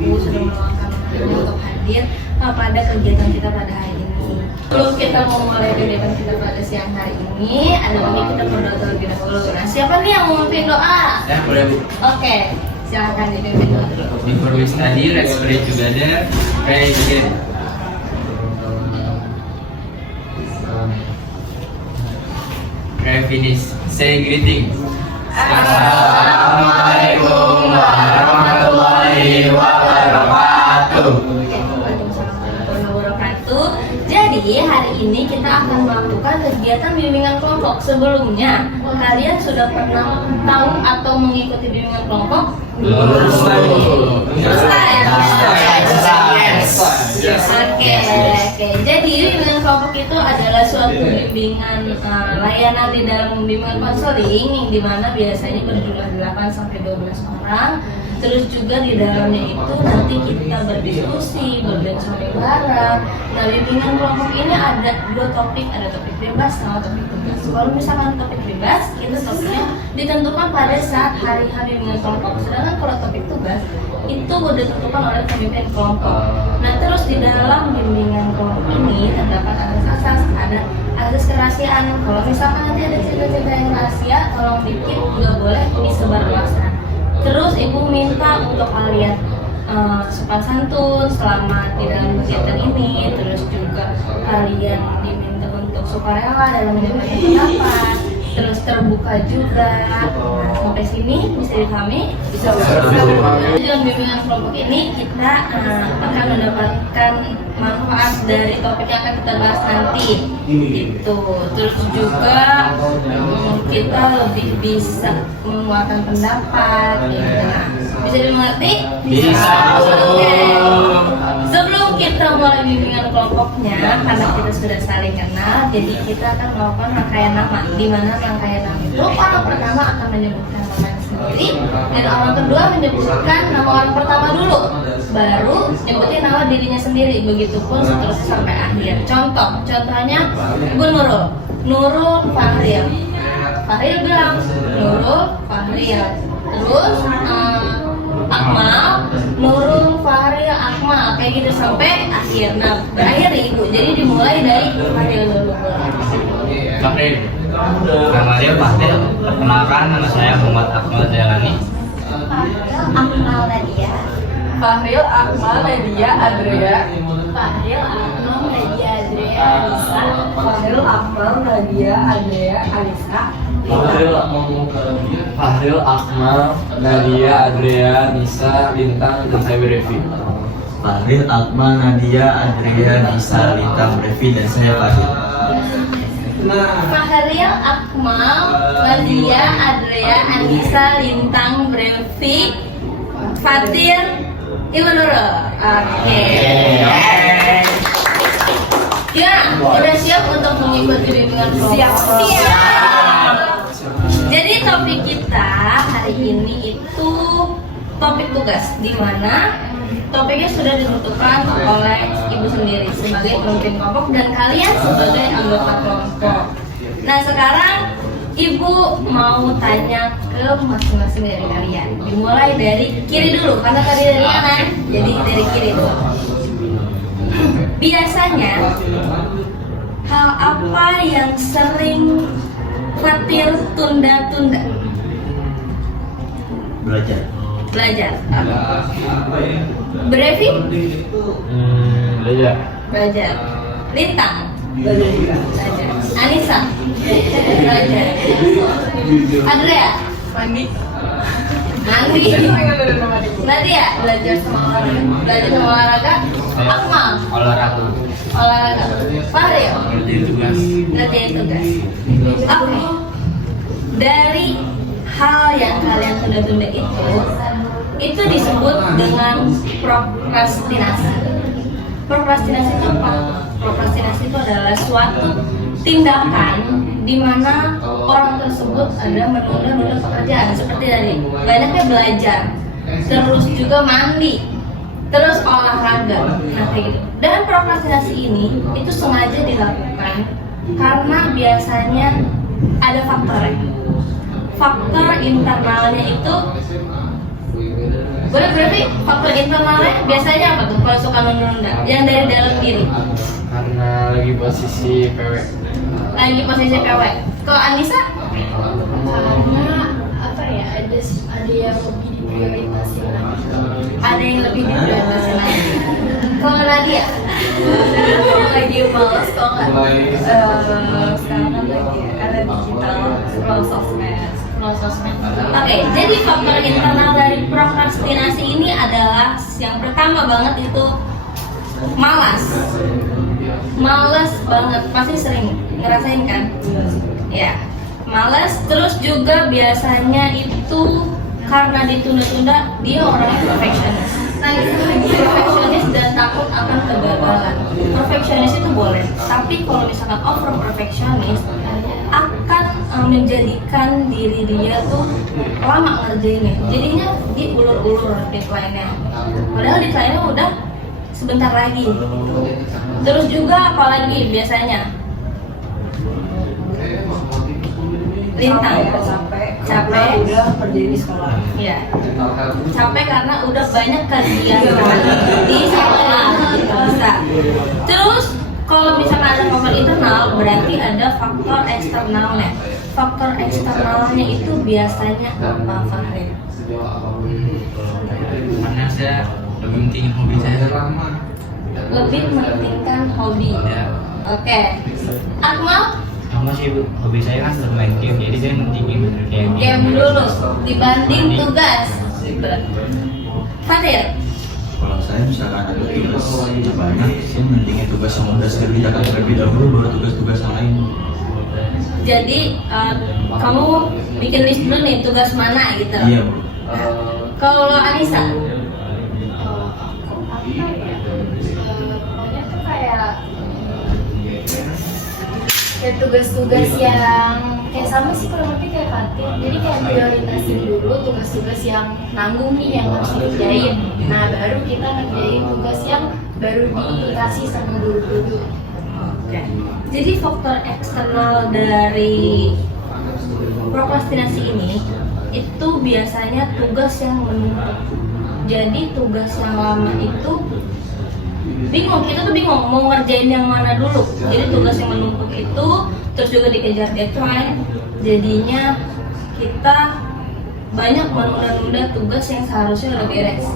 aku sudah meluangkan waktunya untuk hadir pada kegiatan kita pada hari ini. Sebelum kita memulai kegiatan kita pada siang hari ini, ada lagi kita berdoa terlebih dahulu. Nah, siapa nih yang mau memimpin doa? Ya, boleh Bu. Oke, silakan dipimpin doa. Before we study, let's pray together. Pray begin. Pray finish. Say greetings. Assalamualaikum warahmatullahi wabarakatuh. Jadi hari ini kita akan melakukan kegiatan bimbingan kelompok. Sebelumnya kalian sudah pernah tahu atau mengikuti bimbingan kelompok? Oke. Jadi bimbingan kelompok itu adalah suatu bimbingan layanan di dalam bimbingan konseling yang dimana biasanya berjumlah 8 sampai 12 orang. Terus juga di dalamnya itu nanti kita berdiskusi, berbrainstorming bareng. Nah, bimbingan kelompok ini ada dua topik, ada topik bebas sama topik tugas. Kalau misalkan topik bebas, itu topiknya ditentukan pada saat hari-hari bimbingan kelompok. Sedangkan kalau topik tugas itu udah ditentukan oleh pemimpin kelompok. Nah, terus di dalam bimbingan kelompok ini terdapat asas-asas, ada asas kerahasiaan. Kalau misalkan nanti ada cerita-cerita yang rahasia, tolong dikit, nggak boleh disebarluaskan. Terus ibu minta untuk kalian sopan santun selama di dalam kegiatan ini. Terus juga kalian diminta untuk sukarela dalam menyampaikan pendapat. Terus terbuka juga. Nah, sampai sini bisa dipahami? Bisa. Tujuan bimbingan kelompok ini kita akan mendapatkan manfaat dari topik yang akan kita bahas nanti. Itu. Terus juga kita lebih bisa mengeluarkan pendapat. Gitu. Nah, bisa dimengerti? Bisa. Oke. Sebelum kita mulai bimbingan kelompoknya, karena kita sudah saling kenal, jadi kita akan melakukan rangkaian nama. Di mana rangkaian nama itu orang pertama akan menyebutkan nama sendiri, dan orang kedua menyebutkan nama orang pertama dulu, baru nyebutin nama dirinya sendiri. Begitupun seterusnya sampai akhir. Contohnya Ibu Nurul Fahril. Fahril bilang Nurul Fahril. Terus Akmal, Nurul Fahril Akmal, kayak gitu sampai akhir. Nah, berakhir ya Ibu. Jadi dimulai dari Fahril dulu. Fahril. Nama dia Fahril. Perkenalkan, nama saya Muhammad Akmal Jalani. Akmal Nadia. Fahril Akmal Nadia Adria. Fahril Akmal Nadia Adria Anissa. Fahril Akmal Nadia Adria Anissa. Fahril Akmal Nadia Adria Nisa Lintang dan saya Brevi. Fahril Akmal Nadia Adria Nisa Lintang Brevi dan saya Fahril. Fahril Akmal Nadia Adria Anissa Lintang Brevi Fatir Ibu Nurul. Oke. Ya, udah siap untuk mengikuti bimbingan kelompok? Siap. Jadi topik kita hari ini itu topik tugas, di mana topiknya sudah ditentukan oleh ibu sendiri sebagai pemimpin kelompok dan kalian sebagai anggota kelompok. Nah, sekarang ibu mau tanya ke masing-masing dari kalian. Dimulai dari kiri dulu, karena tadi dari kanan, jadi dari kiri dulu. Biasanya hal apa yang sering Fatir tunda-tunda? Belajar. Brevi? Belajar. Lintang? Belajar. Anissa? Belajar. Adria? Mandi. Nadia? Belajar sama olahraga. Akmal? Olahraga. Fahril? Ngerjain tugas. Oke. Dari hal yang kalian tunda-tunda itu disebut dengan prokrastinasi. Prokrastinasi itu apa? Prokrastinasi itu adalah suatu tindakan di mana orang tersebut ada menunda-nunda pekerjaan, seperti tadi banyaknya belajar, terus juga mandi, terus olahraga. Nah, kayak gitu. Dan prokrastinasi ini itu sengaja dilakukan karena biasanya ada faktor internalnya itu Berarti faktor internalnya biasanya apa tuh kalau suka nunda-nunda? Yang dari dalam diri. Karena lagi posisi PW. Lagi posisi PW. Kalau Anissa? Karena apa ya, ada yang lebih diprioritasin lagi. Ada yang lebih diprioritasin lagi. Kalau Nadia? Lagi males kok kan. Sekarang kan lagi ada digital, scroll sosmed. Oke, jadi faktor internal dari prokrastinasi ini adalah yang pertama banget itu malas. Malas banget, pasti sering ngerasain kan? Ya, malas. Terus juga biasanya itu karena ditunda-tunda, dia orangnya perfeksionis. Perfeksionis dan takut akan kegagalan. Perfeksionis itu boleh, tapi kalau misalkan over perfeksionis akan menjadikan diri dia tuh lama ngerjainnya. Jadinya diulur-ulur deadline-nya. Padahal deadline-nya udah sebentar lagi. Terus juga apalagi biasanya lintang, capek udah kerjain di sekolah. ya, capek karena udah banyak kajian di sekolah. Bisa. Terus kalau misalkan ada faktor internal, berarti ada faktor eksternalnya. Faktor eksternalnya itu biasanya apa, Fahri? Karena saya lebih pentingin hobi saya. Lebih mementingkan hobi. Ya. Oke. Akmal, Sama sih hobi saya kan bermain game, jadi saya pentingin kayak game dulu dibanding tugas. Fatir, Kalau saya misalkan ada tugas banyak, saya mendingin tugas yang udah saya kerjakan terlebih dahulu baru tugas-tugas yang lain. jadi kamu bikin list dulu nih tugas mana gitu. Iya, Bu. Kalau Anissa, Aku apa ya? Pokoknya tuh kayak tugas-tugas yang kayak sama sih kurang lebih kayak Fatin. Jadi kayak prioritasin dulu tugas-tugas yang nanggung nih yang harus dikerjain. Nah baru kita ngerjain tugas yang baru dikasih sama guru dulu. jadi faktor eksternal dari prokrastinasi ini itu biasanya tugas yang menumpuk. Jadi tugas yang lama itu bingung, kita tuh bingung mau ngerjain yang mana dulu. Jadi tugas yang menumpuk itu terus juga dikejar deadline, jadinya kita banyak menunda-nunda tugas yang seharusnya udah beres.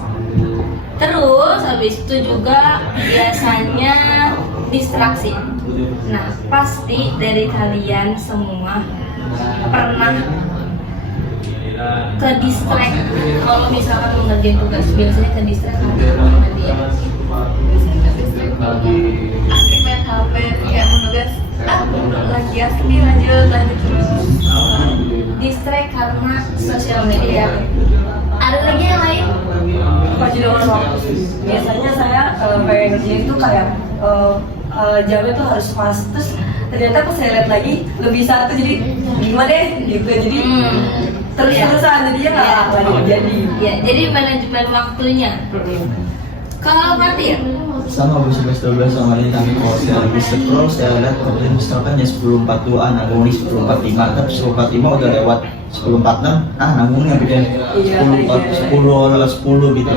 Terus habis itu juga biasanya distraksi. Nah pasti dari kalian semua pernah ke distract kalau misalkan mau ngerjain tugas, biasanya ke distract sama dia. Asik main HP kayak menugas lagi asik nih lanjut terus. Distract karena sosial media. Ada lagi yang lain? Juga waktu. Biasanya saya pengen ngerjain itu kayak jamnya tuh harus pas, terus ternyata pas saya lihat lagi lebih satu, jadi gimana deh gitu, jadi terus-terusan jadinya nggak jadi. Ya, jadi manajemen waktunya. Kalau Fatir, Sama Bu, semester 12 sama ini kami kalau saya lagi scroll, saya lihat kemudian misalkan ya 10.40-an, nanggung di 10.45, tapi 10.45 udah lewat 10.46, nanggungnya bikin 10 gitu.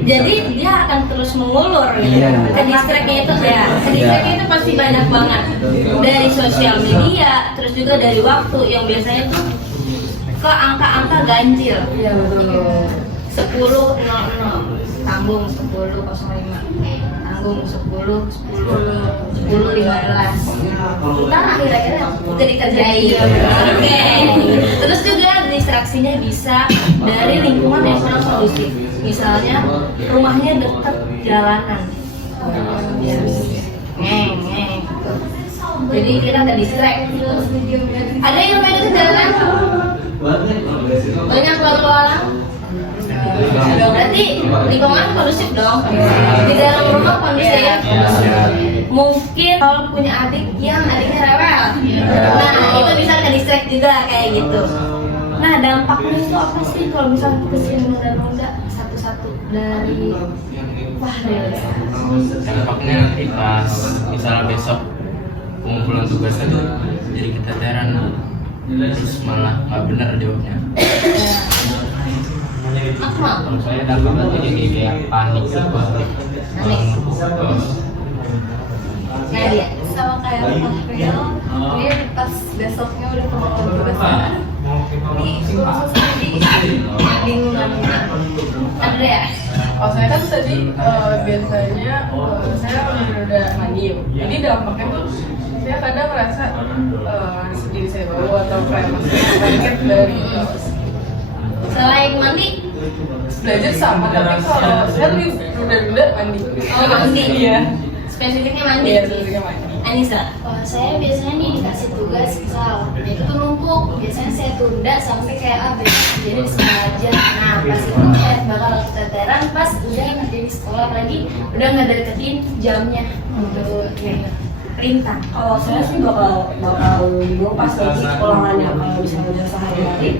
jadi dia akan terus mengulur gitu. Iya. Ke distract-nya itu ya, ke distract-nya itu pasti banyak banget. Dari sosial media, terus juga dari waktu yang biasanya tuh ke angka-angka ganjil. Iya betul. 10.00 tanggung 10.05, tanggung 10.15. Ntar akhir-akhirnya udah dikerjain. Oke. Terus juga distraksinya bisa dari lingkungan yang kurang kondusif. Misalnya rumahnya dekat jalanan. Ngeng. Jadi kita ke distract. Ada yang rumahnya dekat jalanan? Banyak lalu lalang. Berarti lingkungan kondusif dong. Di dalam rumah kondusif. Mungkin kalau punya adik yang adiknya rewel, nah itu bisa ke distract juga kayak gitu. Nah dampaknya itu apa sih kalau misalnya kita sering menunda-nunda satu-satu dari Dampaknya nanti pas misalnya besok pengumpulan tugas itu jadi keteteran, terus malah nggak benar jawabnya. maksimal. Kalau saya dampaknya tuh jadi kayak panik gitu. Nah dia Sama kayak April, dia pas besoknya udah kemakan tugas ini susah di bingungan. Andrea. Oh saya kan tadi biasanya saya udah mandi, jadi dampaknya tuh saya kadang ngerasa diri saya bau atau kayak masih kaget dari Selain mandi, belajar sama, tapi kalau saya lebih duda mandi. oh mandi. Iya. Spesifiknya mandi. Iya, sebenarnya mandi. Anissa. Saya biasanya nih dikasih tugas misal itu tuh numpuk, biasanya saya tunda sampai kayak besok jadi sengaja. Nah pas itu kayak bakal keteteran pas udah ngerjain di sekolah lagi, udah nggak deketin jamnya gitu. Rintang. Kalau saya sih bakal bingung pas lagi ulangannya. Kalau misalnya udah sehari-hari,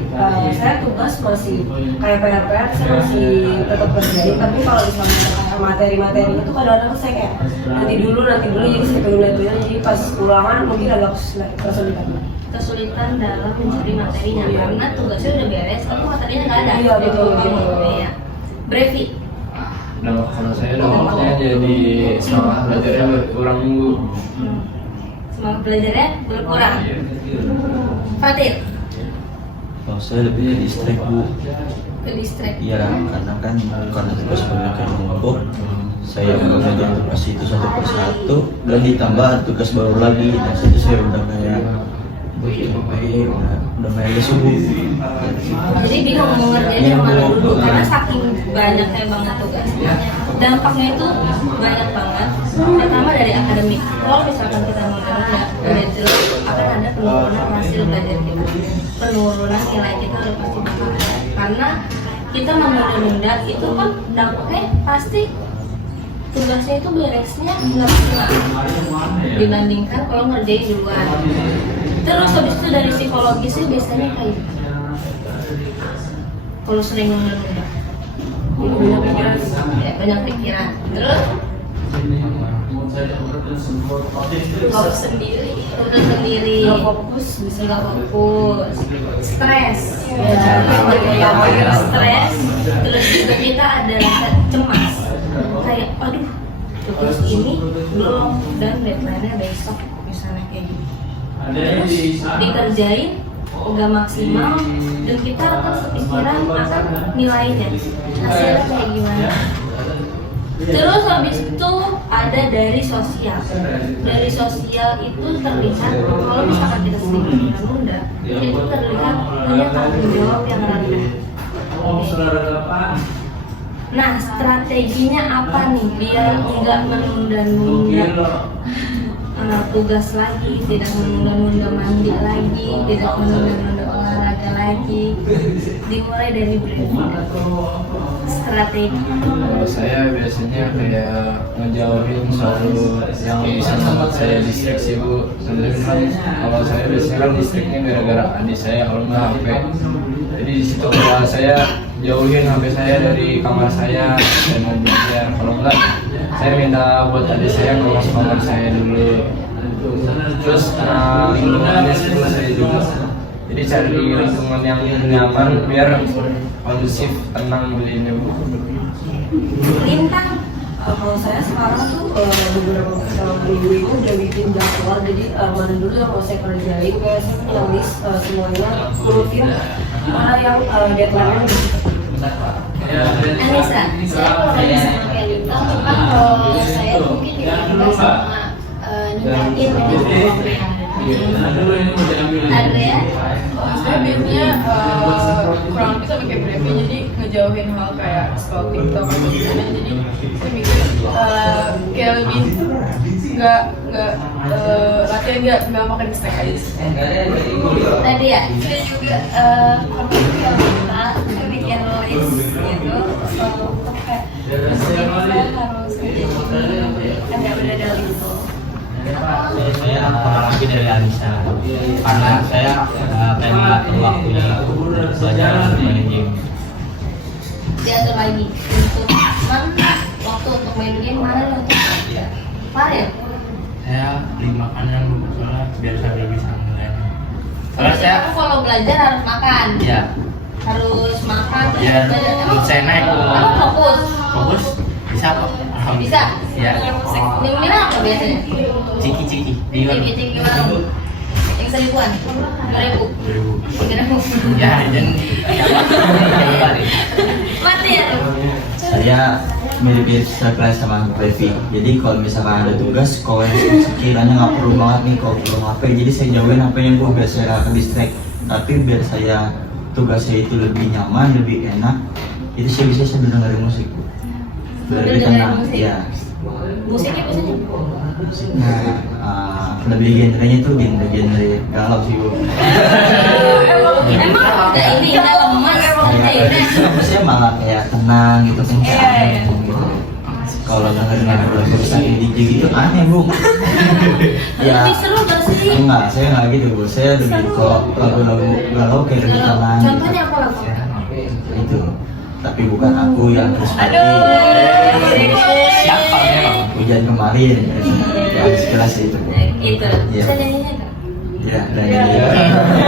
saya tugas masih kayak PR saya masih tetap kerjain. Tapi kalau misalnya kayak materi-materi itu kadang-kadang saya kayak nanti dulu jadi saya tunda jadi pas ulangan mungkin agak kesulitan. Kesulitan dalam mencari materinya karena tugasnya udah beres, tapi materinya nggak ada. Iya, betul. Iya. Brevi. Kalau saya dampaknya jadi semangat belajarnya berkurang minggu. Semangat belajarnya berkurang. Fatir. Kalau saya lebih distract Bu. Ke distrik. Iya, karena tugas banyak yang numpuk, saya mengerjakan tugas itu satu persatu dan ditambah tugas baru lagi. Dan situ saya udah kayak udah kayak subuh. Jadi bingung mau ngerjain yang mana dulu karena saking banyaknya banget tugasnya. Dampaknya itu banyak banget. Pertama dari akademik. Kalau misalkan kita menunda, udah jelas akan ada penurunan hasil belajar kita. Penurunan nilai kita udah pasti bakal ada. Karena kita menunda-nunda itu kan dampaknya pasti tugasnya itu beresnya nggak maksimal dibandingkan kalau ngerjain duluan. Terus habis itu dari psikologisnya biasanya kayak kalau sering menunda banyak pikiran terus Kalau sendiri udah sendiri Nggak fokus, bisa nggak fokus, stres, Ya. stres, terus juga kita ada rasa cemas, kayak aduh tugas ini belum dan deadline-nya besok misalnya kayak gitu. Terus dikerjain nggak maksimal dan kita akan kepikiran akan nilainya hasilnya kayak gimana. Terus habis itu ada dari sosial. Dari sosial itu terlihat kalau misalkan kita sering menunda, itu terlihat punya tanggung jawab yang rendah. Nah, strateginya apa nih biar nggak menunda-nunda tugas lagi, tidak menunda-nunda mandi lagi, tidak menunda-nunda olahraga lagi. Dimulai dari strategi. Kalau saya biasanya kayak ngejauhin selalu yang bisa membuat saya distraksi Bu. Sebenarnya kalau saya biasanya kan distriknya gara-gara adik saya kalau nggak HP. Jadi di situ kalau saya jauhin HP saya dari kamar saya dan mau belajar. Kalau enggak saya minta buat adik saya ke kamar saya dulu. Terus lingkungannya sekolah saya juga. Jadi cari lingkungan yang nyaman biar kondusif, tenang belinya Bu. Lintang. Kalau saya sekarang tuh beberapa minggu ini udah bikin jadwal, jadi mana dulu yang mau saya kerjain, kayak saya punya list semuanya rutin mana yang deadline-nya lebih cepat. Anissa. saya kalau misalnya kayak gitu, kalau saya mungkin dikasih sama ningkatin Andrea. Saya biasanya kurang lebih sama kayak Brevi, jadi ngejauhin hal kayak scroll TikTok atau gimana. Jadi saya mikir kayak lebih nggak latihan nggak makan snack aja. Nadia. saya juga yang kita saya bikin list gitu kayak saya harus kerja ini ada list. Saya kurang lagi dari Anissa karena saya pengen mengatur waktunya belajar main game. Diatur lagi untuk mana waktu untuk main game, mana untuk Farel. Saya beli makanan soalnya biar saya lebih bisa nilai. Soalnya saya Kalau belajar harus makan. ya Harus makan tuh Ya, emang saya naik. emang fokus Fokus bisa kok. bisa Ya. nilai apa biasanya Ciki-ciki. Di tinggi gimana yang 1000-an 2000 Ya, dan mati ya Saya mirip-mirip sekelas sama Brevi. Jadi kalau misalkan ada tugas, kalau yang sekiranya nggak perlu banget nih, kalau perlu HP, jadi saya jauhin HP-nya gue biar saya nggak ke distract. Tapi biar saya tugasnya itu lebih nyaman, lebih enak, itu saya bisa sambil dengerin musik. Biar lebih tenang. Ya. musiknya biasanya Nah, lebih genrenya tuh genre galau sih bu. emang udah ini udah lemas udah ini Saya malah kayak tenang gitu kan kayak gitu. Kalau dengerin lagu Ruslan DJ gitu aneh bu. lebih seru gak sih Enggak, saya nggak gitu bu. Saya lebih kalau lagu-lagu galau kayak lebih tenang. contohnya apa lagu Itu. Tapi bukan aku yang terus mati. siapa memang? Hujan kemarin. Ya sekelas itu. gitu Iya. bisa nyanyinya kan Ya dan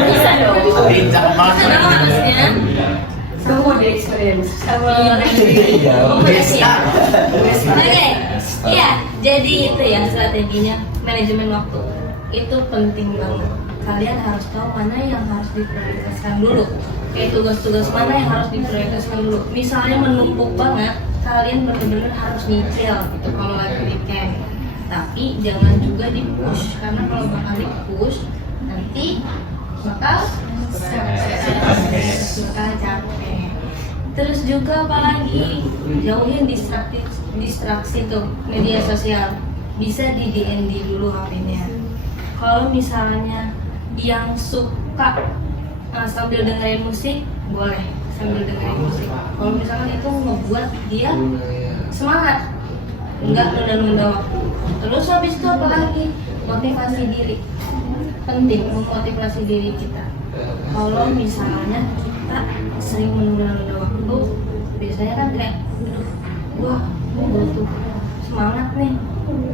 bisa dong Tapi cakep banget. kenapa harusnya Tunggu di experience. kalau Iya. Oke, iya, jadi itu ya strateginya manajemen waktu itu penting banget. Kalian harus tahu mana yang harus diprioritaskan dulu. Kayak tugas-tugas mana yang harus diprioritaskan dulu. Misalnya menumpuk banget, kalian benar-benar harus nyicil gitu kalau lagi weekend. Tapi jangan juga di-push karena kalau bakal di-push nanti bakal capek. Terus juga apalagi jauhin distraksi tuh media sosial. Bisa di DND dulu HP-nya. Kalau misalnya yang suka sambil dengerin musik boleh sambil dengerin musik. Kalau misalkan itu membuat dia semangat, nggak nunda-nunda waktu. Terus habis itu apalagi motivasi diri. Penting memotivasi diri kita. Kalau misalnya kita sering menunda-nunda waktu, biasanya kan kayak, aduh, gua butuh semangat nih.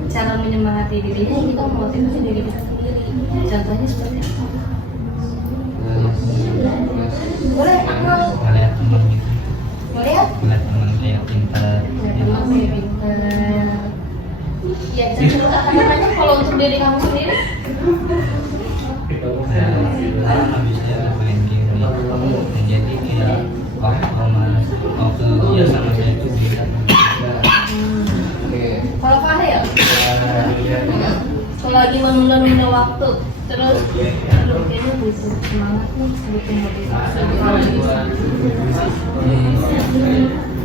Cara menyemangati dirinya kita memotivasi diri kita sendiri. Contohnya seperti itu. Boleh amal Ngeliat temen gitu. melihat Ngeliat temen kayak pintar. teman kayak pintar. Ya bisa cerita katanya kalau untuk diri kamu sendiri. Habisnya main game. Jadi kayak waktu malas. Waktu dia sama saya itu bisa. Kalau Fahri ya, kalau lagi menunda-nunda waktu, terus aduh kayaknya butuh semangat nih, butuh motivasi.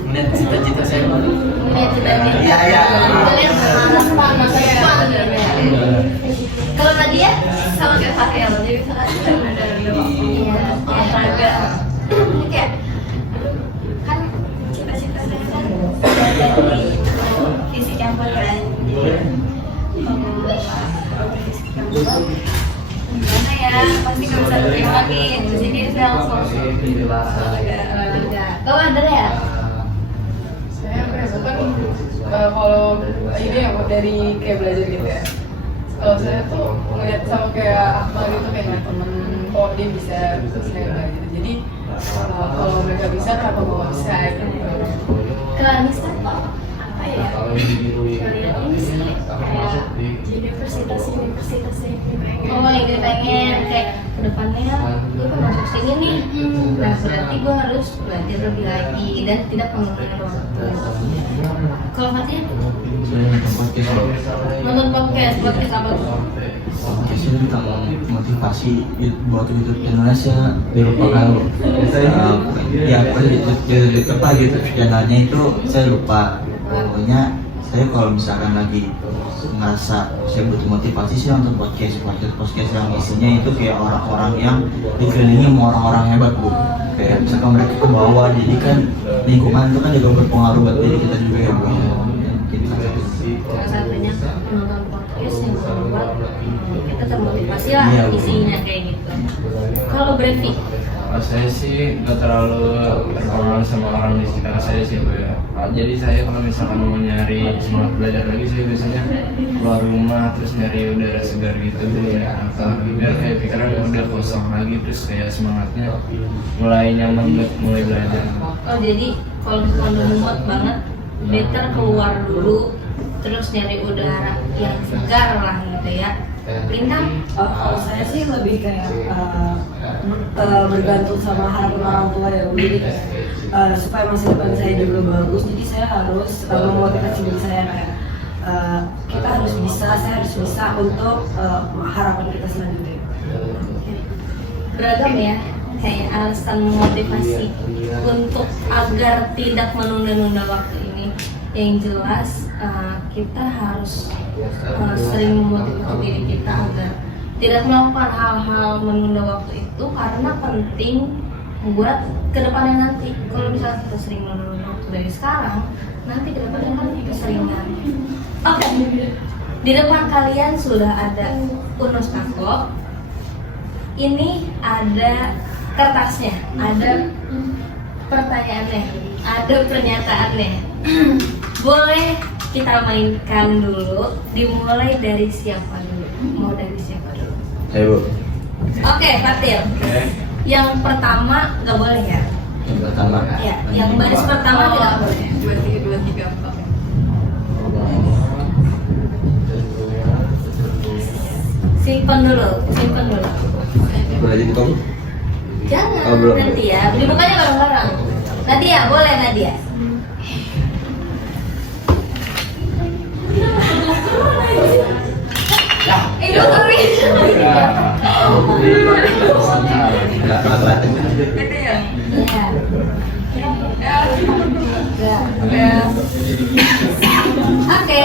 Melihat cita-cita saya. Melihat cita-cita. Iya, iya. Melihat harapan masa depan. Kalau Nadia sama kayak Fahri ya, jadi misalkan menunda-nunda waktu, olahraga, kayak kan cita-cita saya kan jadi fisik yang kuat kan, jadi fisik yang kuat gimana ya, pasti gak bisa terima lagi, jadi saya langsung olahraga. Kau ada ya? Saya kan kalau ini ya dari kayak belajar gitu ya. Kalau saya tuh ngeliat sama kayak Akmal gitu kayak ngeliat temen kok dia bisa saya nggak gitu. Jadi kalau mereka bisa kenapa gue nggak bisa gitu. Kalian bisa apa ya? Kalian ini sih kayak universitas oh yang gue pengen kayak kedepannya gue kan masuk sini nih, nah berarti gue harus belajar lebih lagi dan tidak mengurangi waktu. Kalau Fatia Saya nonton podcast. nonton podcast apa tuh? Podcast itu tentang motivasi buat YouTube channelnya saya lupa kalau ya YouTube apa YouTube channelnya itu saya lupa. Pokoknya saya kalau misalkan lagi ngerasa saya butuh motivasi sih nonton podcast yang isinya itu kayak orang-orang yang dikelilingi sama orang-orang hebat bu. Kayak misalkan mereka ke bawah, jadi kan lingkungan itu kan juga berpengaruh buat diri kita juga ya bu. Salah satunya menonton podcast yang membuat kita termotivasi lah, Iya, Bu. isinya kayak gitu. Kalau Brevi Kalau saya sih nggak terlalu berpengaruh sama orang di sekitar saya sih Bu ya. Jadi saya kalau misalkan mau nyari semangat belajar lagi, saya biasanya keluar rumah terus nyari udara segar gitu Bu ya. Biar kayak pikiran udah kosong lagi, terus kayak semangatnya mulai nyaman buat mulai belajar. Oh jadi kalau misalkan udah mumet banget, better keluar dulu, terus nyari udara yang segar lah gitu ya. Lintang? Kalau saya sih lebih kayak bergantung sama harapan orang tua ya Bu. Jadi supaya masa depan saya juga bagus, jadi saya harus memotivasi diri saya kayak kita harus bisa, saya harus bisa untuk harapan kita selanjutnya. Beragam ya, kayak alasan motivasi untuk agar tidak menunda-nunda waktu ini. Yang jelas kita harus sering memotivasi diri kita agar tidak melakukan hal-hal menunda waktu itu, karena penting buat kedepannya nanti. Kalau misalnya kita sering menunda waktu dari sekarang, nanti kedepannya kan kita sering ganti. Oke, di depan kalian sudah ada Unus Tako. Ini ada kertasnya, ada pertanyaannya, ada pernyataannya. Boleh kita mainkan dulu. Dimulai dari siapa dulu? Mau dari siapa dulu? Saya Bu. Oke, Fatil. Yang pertama nggak boleh ya? Yang pertama. Ya, yang baris pertama tidak boleh. 2, 3, 4. Simpen dulu, simpen dulu. Boleh dibuka Bu? Jangan, Oh, belum. nanti ya. Dibukanya bareng-bareng. Nadia, boleh Nadia. Enggak apa-apa. Oke,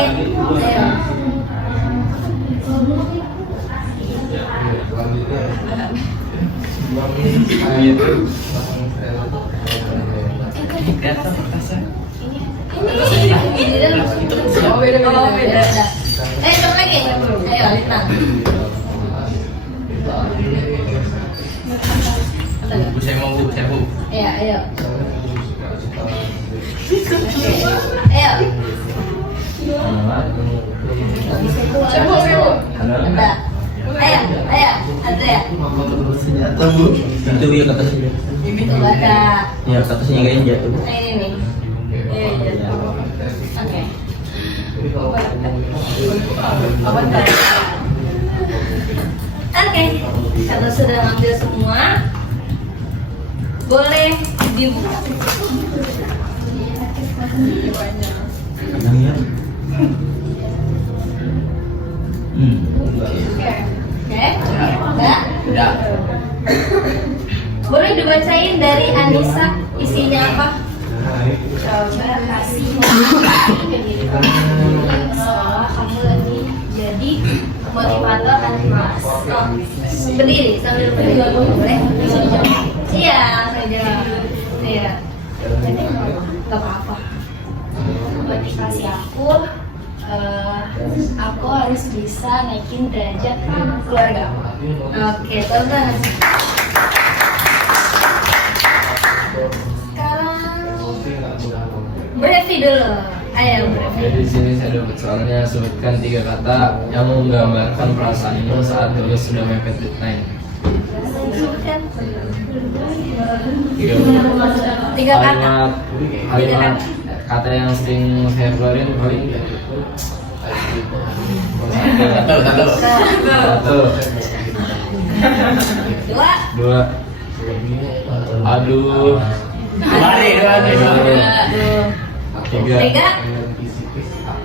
ayo. Oh, beda. Coba lagi. Ayo, Lintang. Bu, saya mau Bu, saya Bu. Iya, ayo. Ayo. Saya Bu. Ada. Ayo, Andrea. Senjata Bu. Itu ya kata saya. Tuh ada. Ya kata saya kayaknya jatuh. Ini nih. Iya, jatuh. Oke. Oke, kalau sudah ngambil semua, boleh dibuka. Kadang ya. Oke, enggak? Ya. Boleh dibacain dari Anissa, isinya apa? Coba kasih motivasi ke diri kamu seolah kamu lagi jadi motivator anti malas. Oh, berdiri sambil berdiri, boleh? Iya, saya jalan. Iya, gak apa-apa. Motivasi aku harus bisa naikin derajat keluarga aku. Oke, teman. Brevi dulu. Ayo, brevi. Jadi di sini saya dapat soalnya sebutkan 3 kata yang menggambarkan perasaanmu saat lulus sudah mepet deadline. Sebutkan. 3 kata. Kalimat kata yang sering saya keluarin paling satu. Dua. Aduh. Tiga.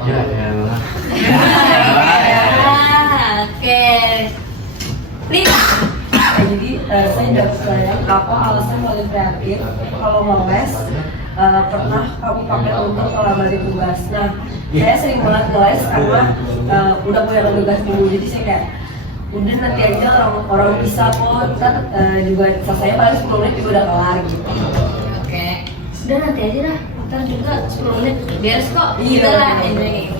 Ya elah. Oke. Lima. Jadi saya dapat pertanyaan apa alasan paling kreatif kalau ngeles pernah kamu pakai untuk ngelabarin tugas. Nah, saya sering banget ngeles karena udah punya tugas dulu, jadi saya kayak udah nanti aja orang bisa kok, ntar juga selesai paling 10 menit juga udah kelar gitu. Oke. Udah nanti aja lah. Ntar juga 10 menit beres kok. Iya. Gitu lah ini.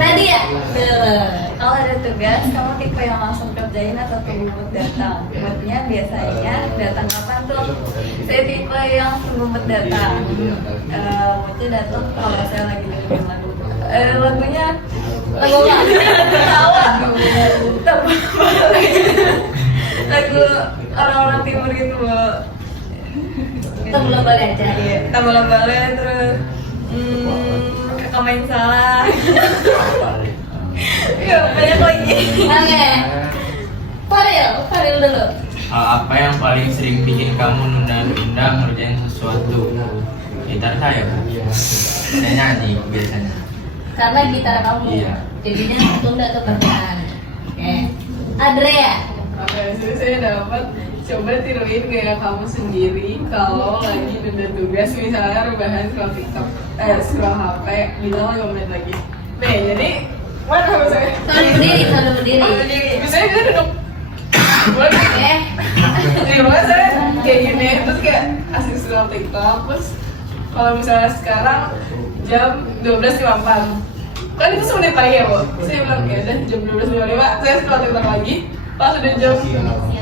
Nadia. Kalau ada tugas, kamu tipe yang langsung kerjain atau tunggu buat datang? Buatnya biasanya datang kapan tuh? Saya tipe yang tunggu buat datang. Buatnya datang kalau saya lagi dengerin lagu. Lagunya lagu apa? Lagu orang-orang timur gitu, Bu. Tenggelam balik aja. Iya, tambah balik terus kakak main salah. Iya, banyak lagi. Oke. Faril dulu. Apa yang paling sering bikin kamu nunda-nunda ngerjain sesuatu? Gitar saya, Bu. Saya nyanyi biasanya. Karena gitar kamu. Iya. Jadinya tunda tuh kerjaan. Oke. Adrea. Oke, jadi saya dapat coba tiruin gaya kamu sendiri kalau lagi nunda tugas, misalnya rebahan scroll TikTok, scroll HP, bilang 5 menit lagi. Nih, jadi mana HP saya? Sambil berdiri. Misalnya dia duduk. Oke. Di rumah saya kayak gini, terus kayak asik scroll TikTok, terus kalau misalnya sekarang jam 12.54, kan itu semenit lagi ya, Bu? Saya bilang ya udah jam 12.55, saya scroll TikTok lagi, pas udah jam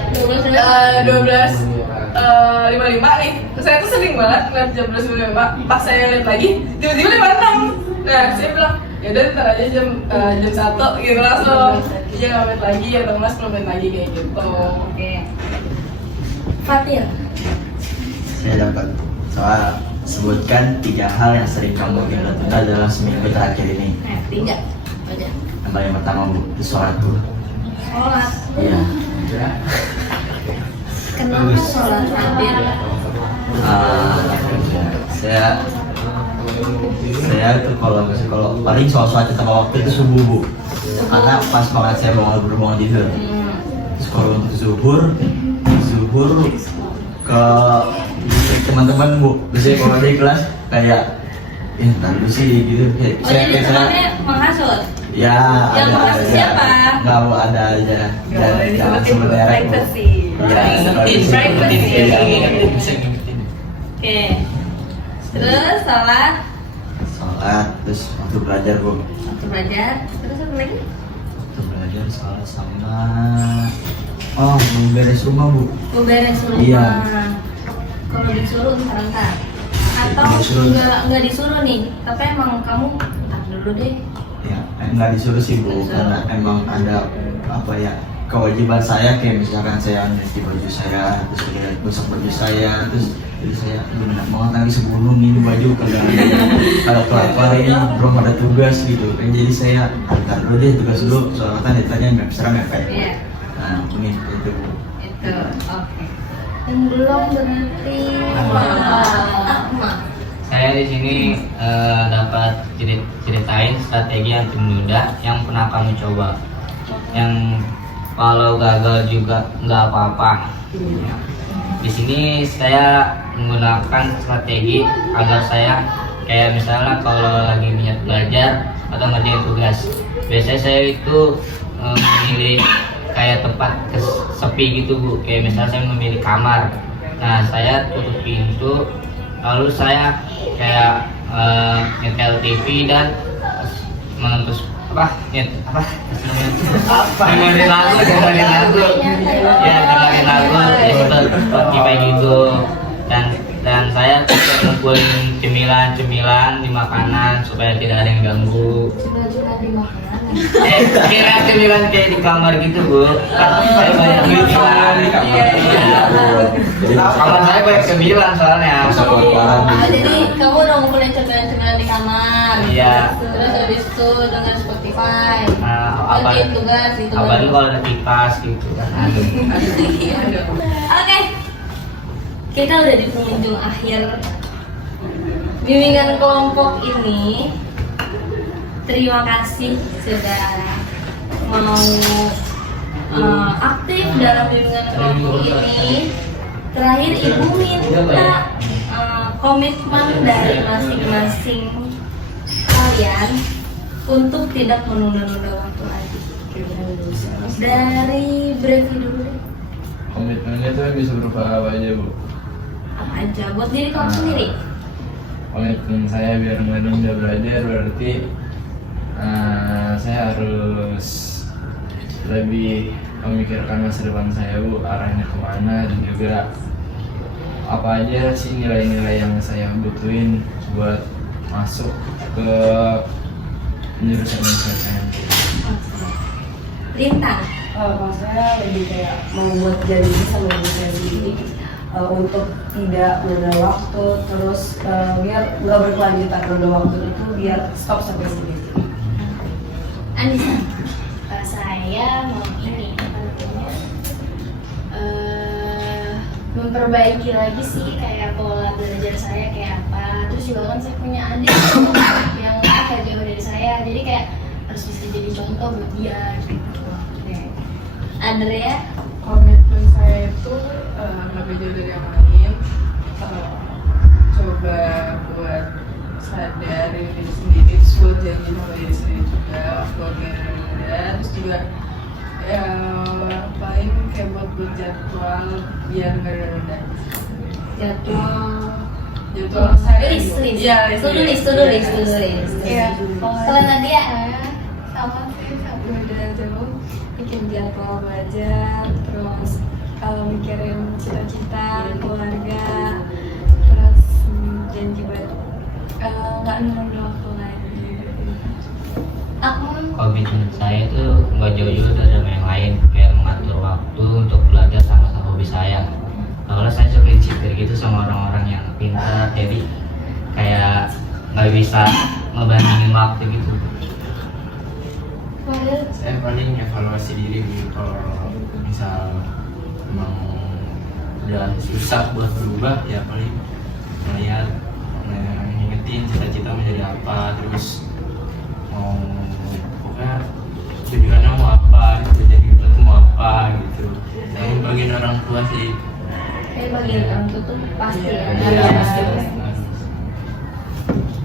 12.55 nih, saya tuh sering banget ngeliat jam 12.55, pas saya lihat lagi, tiba-tiba 56. Nah, saya bilang, ya udah ntar aja jam 1 gitu langsung. Iya, 5 menit lagi, atau mas 10 menit lagi kayak gitu. Oke. Fatir. Saya dapat soal sebutkan 3 hal yang sering kamu tunda dalam seminggu terakhir ini. 3. Aja. Yang paling pertama, Bu, itu sholat, Bu. Sholat. Iya. Kenapa sholat Fatir? Saya tuh kalau paling sholat sama waktu itu subuh, Bu. Karena pas banget saya bangun tidur. Terus kalau untuk zuhur ke teman-teman, Bu. Biasanya kalau di kelas kayak ntar dulu sih gitu. Oh, jadi temannya menghasut? Ya, yang menghasut siapa? Nggak, Bu, ada aja. Jangan sebut merek, Bu. Privacy. Oke. Terus sholat, Terus waktu belajar, Bu. waktu belajar, terus apa lagi? Waktu belajar sholat sama beres rumah, Bu. Beres rumah. Iya. Kalau disuruh ntar. Atau Disuruh. nggak disuruh nih, tapi emang kamu ntar dulu deh. Ya, nggak disuruh sih, Bu, karena emang ada apa ya, kewajiban saya, kayak misalkan saya nyuci baju saya, terus saya gosok baju saya, terus jadi saya benar banget lagi sebelum ini baju kalau keluar ini belum ada tugas gitu kan, jadi saya antar dulu deh tugas dulu, soalnya kan ditanya serang mepet. Iya. Nah ini itu, Bu. Itu, oke. Yang belum berarti Ahmad. Saya di sini dapat ceritain strategi anti menunda yang pernah kami coba. Yang kalau gagal juga nggak apa-apa. Di sini saya menggunakan strategi agar saya kayak misalnya kalau lagi niat belajar atau ngerjain tugas, biasanya saya itu memilih kayak tempat sepi gitu, Bu. Kayak misalnya saya memilih kamar. Nah, saya tutup pintu, lalu saya kayak nyetel TV dan menentus dengerin lagu ya, dengerin lagu ya, Spotify gitu, dan saya ngumpulin cemilan di makanan supaya tidak ada yang ganggu. Cuma di makanan. Kira cemilan kayak di kamar gitu, Bu. Kan saya banyak cemilan di kamar. Kamar saya banyak cemilan soalnya. Jadi kamu udah ngumpulin cemilan di kamar. Iya. Terus habis itu dengan Spotify. Nah, Ngerjain tugas gitu. apalagi kalau ada kipas gitu kan. Oke. Kita udah di pengunjung akhir bimbingan kelompok ini. Terima kasih sudah mau aktif dalam bimbingan kelompok ini. Terakhir Ibu minta komitmen dari masing-masing kalian untuk tidak menunda-nunda waktu lagi. Dari Brevi dulu deh. Komitmennya tuh bisa berupa apa aja, Bu? Apa aja buat diri kamu sendiri. Komitmen saya biar nggak nunda belajar berarti Saya harus lebih memikirkan masa depan saya Bu, arahnya kemana, dan juga apa aja sih nilai-nilai yang saya butuhin buat masuk ke jurusan yang saya. Lintang. Kalau saya lebih kayak membuat janji sama diri saya sendiri untuk tidak menunda waktu, terus biar nggak berkelanjutan menunda waktu itu, biar stop sampai sini. Anissa. Saya mau ini apa namanya, memperbaiki lagi sih kayak pola belajar saya kayak apa. Terus juga kan saya punya adik yang agak jauh dari saya, jadi kayak harus bisa jadi contoh buat dia gitu. Andrea. Komitmen saya itu nggak beda dari yang lain. Coba buat sadari diri sendiri, terus buat janji sama diri sendiri juga, keluarga muda, terus juga ya paling kayak buat jadwal biar nggak nunda. Jadwal saya List. ya Tulis. Iya, Kalau Nadia. sama sih sampai dari dulu bikin jadwal belajar, terus mikirin cita-cita keluarga, terus janji buat nggak nunda waktu lagi. Aku. Komitmen saya itu nggak jauh-jauh dari yang lain, kayak mengatur waktu untuk belajar sama hobi saya. Soalnya saya suka insecure gitu sama orang-orang yang pintar, jadi kayak nggak bisa ngebandingin waktu gitu. Saya paling evaluasi diri Bu, kalau misal emang udah susah buat berubah ya paling melihat, ngingetin cita-cita menjadi apa, terus mau pokoknya tujuannya mau apa gitu, jadi kita tuh mau apa gitu. Saya bagian orang tua sih. Kayak bagian orang tua tuh pasti ya.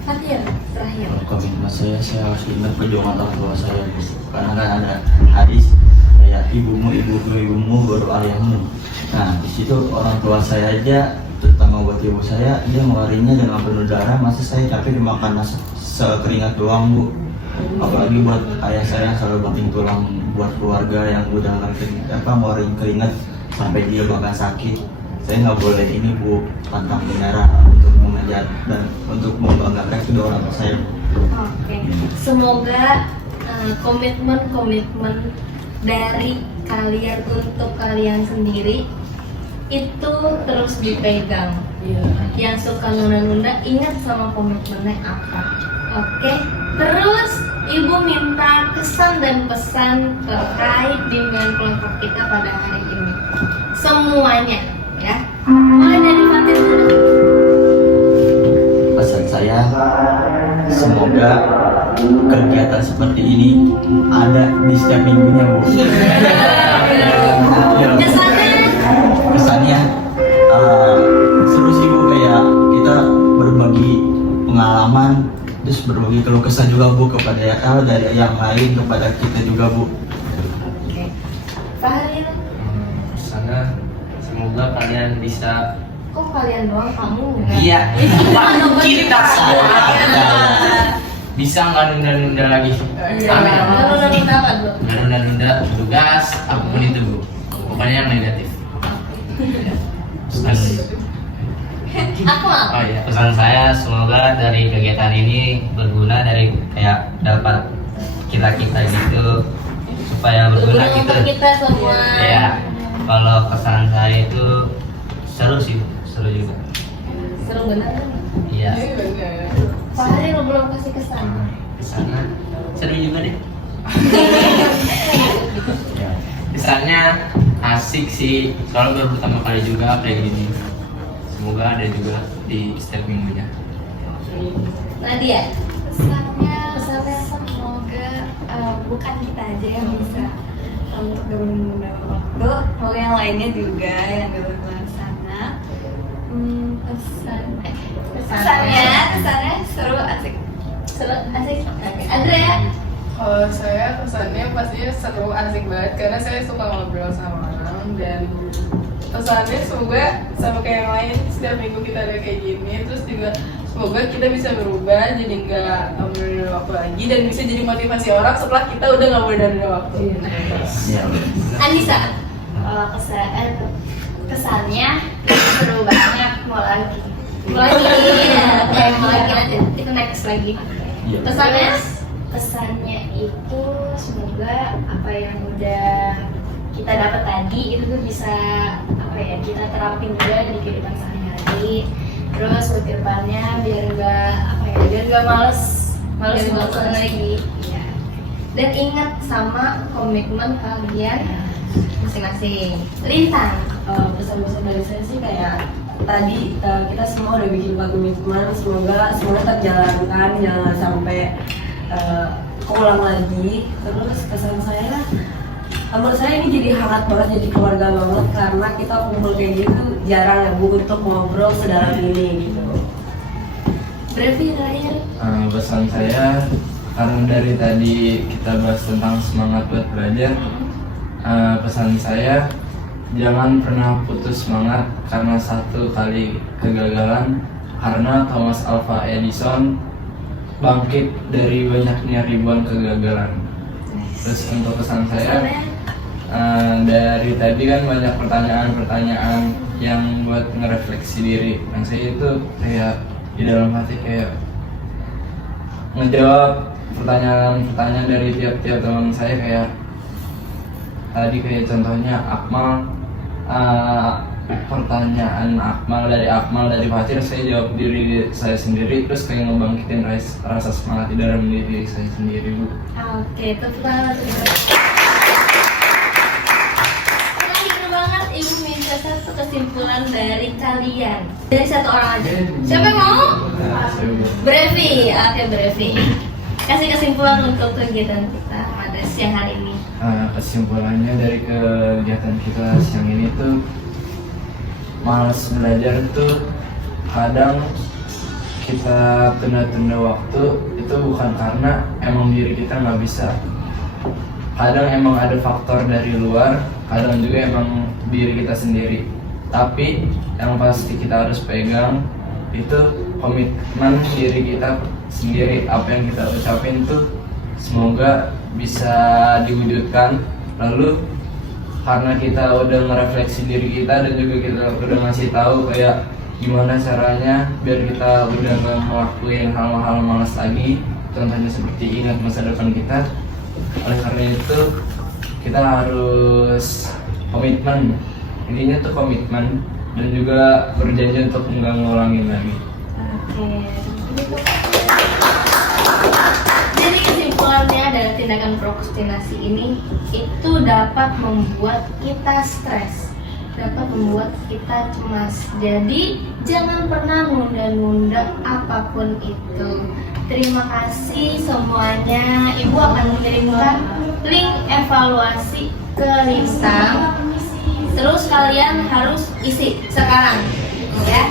Fatir terakhir. Komitmen saya harus ingat perjuangan orang tua saya, karena kan ada hadis kayak ibumu baru ayahmu. Nah di situ orang tua saya aja, terutama buat ibu saya, dia ngeluarinnya dengan penuh darah, masa saya capek dimakan sekeringat doang Bu. Apalagi buat ayah saya yang selalu banting tulang buat keluarga yang udah ngeluarin keringat sampai dia bahkan sakit. Saya nggak boleh ini Bu, pantang menyerah untuk mengejar dan untuk membanggakan kedua orang tua saya. Oke. Semoga komitmen dari kalian untuk kalian sendiri itu terus dipegang. Yang suka nunda-nunda, ingat sama komitmennya apa. Oke. Terus Ibu minta kesan dan pesan terkait dengan kelompok kita pada hari ini. Semuanya, ya. Mulai dari Fatir dulu. Pesan saya, semoga kegiatan seperti ini ada di setiap minggunya Bu. Kesannya seru sih Bu, kayak kita berbagi pengalaman, terus berbagi keluh kesah juga Bu kepada dari yang lain kepada kita juga Bu. Oke. Pak Haril, Sana semoga kalian bisa. kok kalian doang, kamu enggak? Iya, kita semua bisa nggak nunda-nunda lagi. Amin. Nunda-nunda apa dulu? Nggak nunda-nunda tugas apapun itu Bu, pokoknya yang negatif. Aku mau. Oh iya. Pesan saya semoga dari kegiatan ini berguna, dari kayak dapat kita gitu, supaya berguna Berguna gitu. untuk kita semua. Ya, kalau kesan saya itu seru sih, seru juga. Seru bener. Iya. Pak Haril belum kasih kesan. Kesana seru juga deh. Kesannya asik sih, soalnya baru pertama kali juga kayak gini. Semoga ada juga di setiap minggunya. Nadia. Pesannya semoga bukan kita aja yang bisa untuk gak menunda waktu, kalau yang lainnya juga yang gak berpelaksana. Pesannya seru, asik. Seru, asik. Oke. Andrea. Kalau saya pesannya pastinya seru, asik banget karena saya suka ngobrol sama orang, dan pesannya semoga sama kayak yang lain setiap minggu kita ada kayak gini, terus juga semoga kita bisa berubah jadi nggak menunda waktu lagi dan bisa jadi motivasi orang setelah kita udah nggak mau ada waktu. Anissa. Kalau kesannya seru banget, mau lagi. Lagi mau lagi nanti itu next lagi. Pesannya? Pesannya itu semoga apa yang udah kita dapat tadi itu tuh bisa apa ya, kita terapin juga di kehidupan sehari-hari. Terus ke depannya biar nggak males banget lagi. Ya. Dan ingat sama komitmen kalian masing-masing. Lintang. Pesan-pesan dari saya sih kayak tadi kita semua udah bikin komitmen, semoga semuanya terjalankan, jangan sampai keulang lagi. Terus kesan saya, menurut saya ini jadi hangat banget, jadi keluarga banget karena kita kumpul kayak gitu jarang ya Bu untuk ngobrol sedalam ini gitu. Brevi terakhir. Pesan saya, karena dari tadi kita bahas tentang semangat buat belajar, pesan saya jangan pernah putus semangat karena satu kali kegagalan, karena Thomas Alva Edison bangkit dari banyaknya ribuan kegagalan. Terus untuk pesan saya, dari tadi kan banyak pertanyaan-pertanyaan yang buat ngerefleksi diri. Yang saya itu kayak di dalam hati kayak ngejawab pertanyaan-pertanyaan dari tiap-tiap teman saya. Kayak tadi kayak contohnya Akmal, pertanyaan Akmal dari Fatir, saya jawab diri saya sendiri, terus kayak ngebangkitin rasa semangat di dalam diri saya sendiri, Bu. Oke, tepuk tangan. Terakhir banget Ibu minta satu kesimpulan dari kalian. Dari satu orang aja. Siapa yang mau? Brevi, oke Brevi. Kasih kesimpulan untuk kegiatan kita pada siang hari ini. Kesimpulannya dari kegiatan kita siang ini tuh, malas belajar tuh kadang kita tunda-tunda waktu itu bukan karena emang diri kita nggak bisa. Kadang emang ada faktor dari luar, kadang juga emang diri kita sendiri. Tapi yang pasti kita harus pegang itu komitmen diri kita sendiri. Apa yang kita ucapin tuh semoga bisa diwujudkan. Lalu karena kita udah ngerefleksi diri kita dan juga kita udah ngasih tahu kayak gimana caranya biar kita udah gak ngelakuin hal-hal malas lagi, contohnya seperti ingat masa depan kita. Oleh karena itu kita harus komitmen, intinya tuh komitmen, dan juga berjanji untuk nggak ngulangin lagi. Jadi kesimpulannya dari tindakan prokrastinasi ini itu dapat membuat kita stres, dapat membuat kita cemas. Jadi jangan pernah nunda-nunda apapun itu. Terima kasih semuanya. Ibu akan mengirimkan link evaluasi ke Lintang. Terus kalian harus isi sekarang, ya.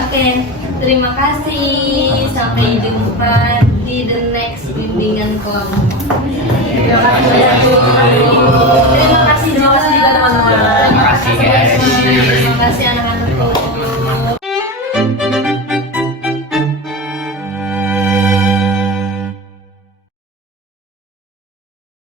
Oke, terima kasih. Sampai jumpa di the next bimbingan kelompok. Terima kasih.